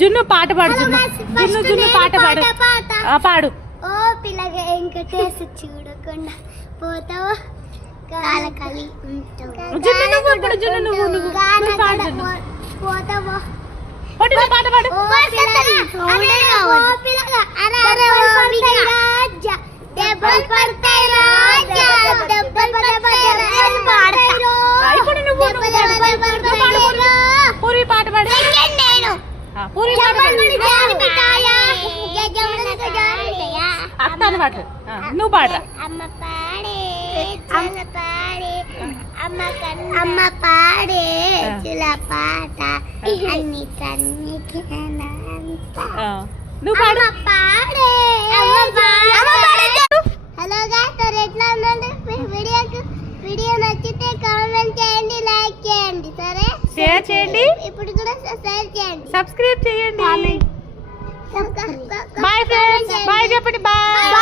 జున్ను పాట పాడు జున్ను. జున్ను జున్ను పాట పాడు. ఆ, పాడు. ఓ పిల్లగా వెంకటేశ్ చూడకుండా పోతావా? కాలకలి జున్ను నువ్వు ఇప్పుడు జున్ను నువ్వు నువ్వు పాడు జున్ను. పోతావా? పాట పాడు. ఓ పిల్లగా ఓ పిల్లగా అరే అరే ఓ రాజా దెబ్బలు పడతాయి రాజా దెబ్బలు పడతాయి రాజా పాడతాయి ఆ, ఇప్పుడు నువ్వు నువ్వు పాడు. నువ్వు పాడు, పూరి. పూరి పాట పాడు నేను పాట పాట ఆ, నువ్వు పాడరా అమ్మ పాడే పాడే అమ్మ పాడే పాట. అన్ని కన్నికి నువ్వు పాడు. పాడే హలో గాయ్స్ ఎట్లా ఉందండి వీడియోకి వీడియో నచ్చితే కామెంట్ చేయండి లైక్ చేయండి. సరే? షేర్ చేయండి. ఇప్పుడు సబ్స్క్రైబ్ చేయండి బాయ్ ఫ్రెండ్స్ బాయ్ చెప్పండి బాయ్ బాయ్